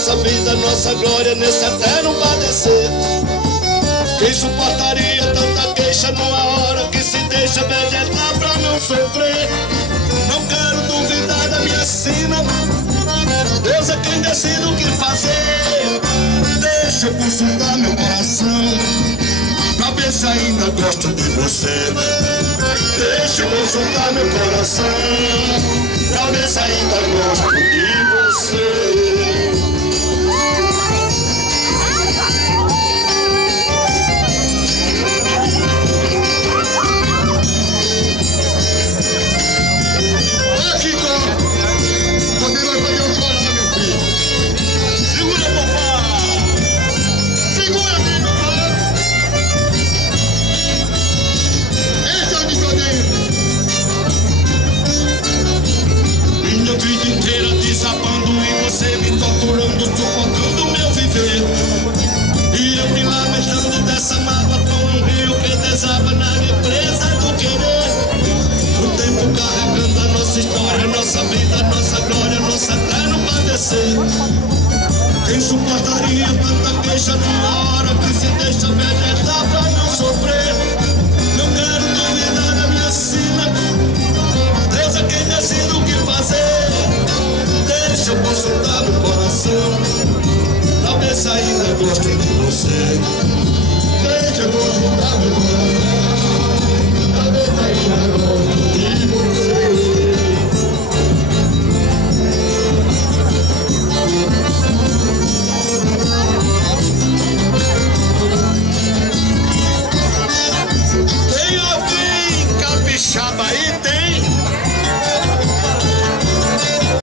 nossa vida, nossa glória nesse eterno padecer. Quem suportaria tanta queixa numa hora que se deixa vegetar pra não sofrer? Não quero duvidar da minha sina, Deus é quem decide o que fazer. Deixa eu consultar meu coração pra ver se ainda gosto de você. Deixa eu consultar meu coração pra ver se ainda gosto de você. Você me torturando, sufocando o meu viver. E eu me lamentando dessa mágoa como um rio que desaba na represa do querer. O tempo carregando a nossa história, nossa vida, nossa glória, nosso eterno padecer. Quem suportaria tanta queixa numa hora que se deixa vegetar pra não sofrer? Não quero duvidar da minha sina, Deus é quem decide o que fazer. Deixa eu consultar meu coração pra ver se ainda gosto de você. Deixa eu consultar meu coração.